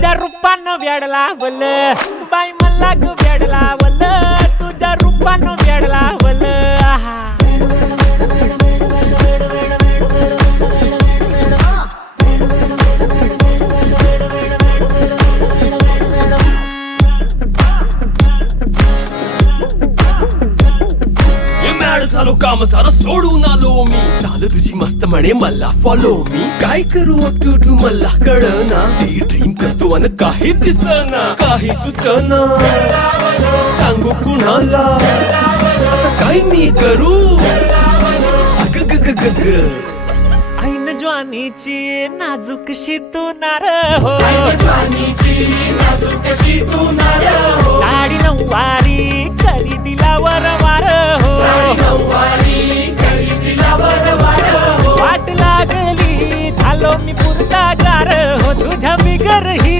तुझ्या रूपानं वेड लावलं बाई मला ग वेड लावलं तुझ्या रूपानं वेड लावलं आहा झालो काम सारं सोडून आलो मी चाल तुझी मस्त म्हणे मला फॉलो मी काय करू टू मला कळना ती ड्रीम करतो अन काही दिसना काही सुचना सांगू कुणाला आता काय मी करू अग ग ग ग ग ऐन ज्वानीची नाजूकशी तू नार हो साडी नऊवारी करी दिला वरवार हो वाट लागली झालो मी पुरता गार हो तुझ्या बिगर ही